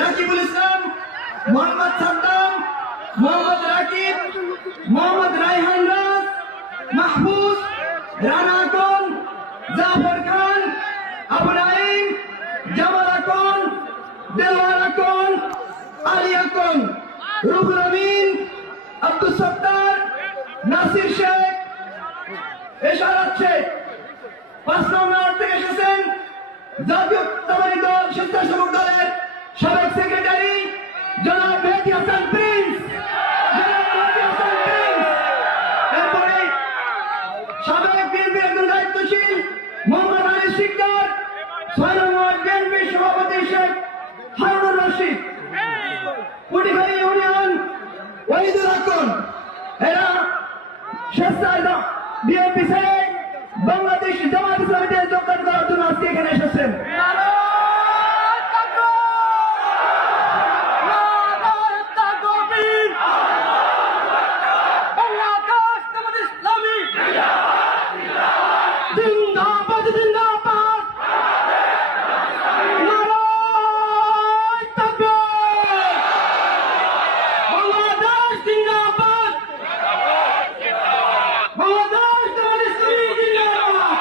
রাকিবুল ইসলাম, মোহাম্মদ সাদ্দাম, মোহাম্মদ রাকিব, মোহাম্মদ রায়হান রাজ, মাহফুজ, রানা আকন, জাফর খান, আবু নাঈম, জামাল আকন, দেওয়ার আকন, আলী আকন, রুহুল আমিন, আব্দুল সত্তার, নাসির শেখ, এশারাত শেখ। 5 নম্বর থেকে এসেছেন জাতীয়তাবাদী দল স্বেচ্ছাসেবক দলের সাবেক সেক্রেটারি জনাব মেহেদী হাসান প্রিন্স। এরপরে সাবেক বিএনপির একজন দায়িত্বশীল মোহাম্মদ আলী সিকদার, 6 নম্বর বিএনপি সভাপতি শেখ হারুনুর রশিদ, কুটিখালী ইউনিয়ন ওয়াহিদুল আকন। এরা স্বেচ্ছায় বিএনপি ছেড়ে বাংলাদেশ জামাত ইসলামীতে যোগদান করার জন্য আজকে এখানে এসেছেন। জিন্দাবাদ জিন্দাবাদ, নারায়ে তাকবীর, বাংলাদেশ জিন্দাবাদ, বাংলাদেশ জামাত ইসলামী জিন্দাবাদ।